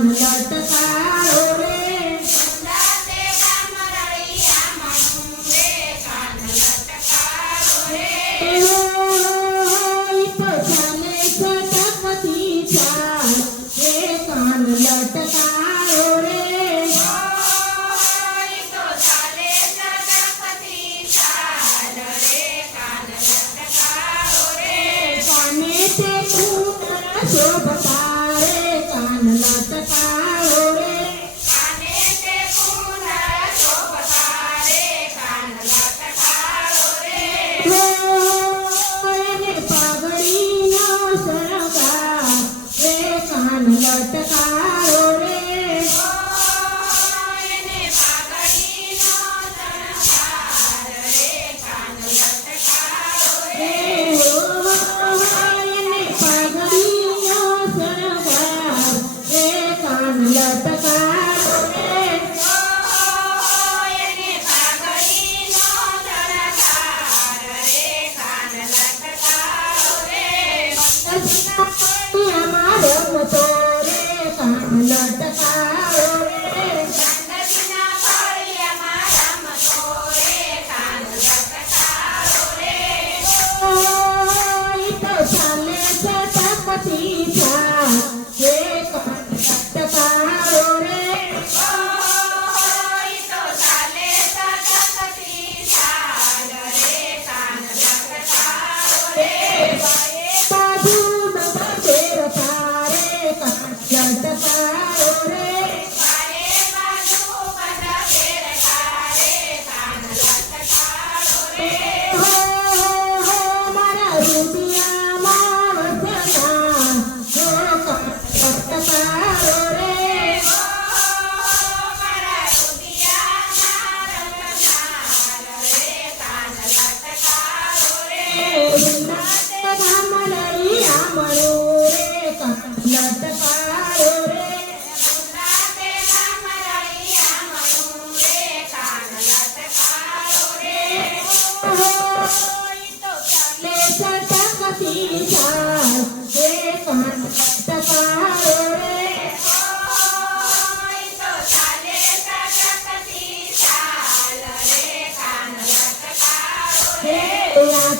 മുന്നോട്ട് പാ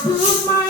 through my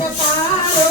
separou.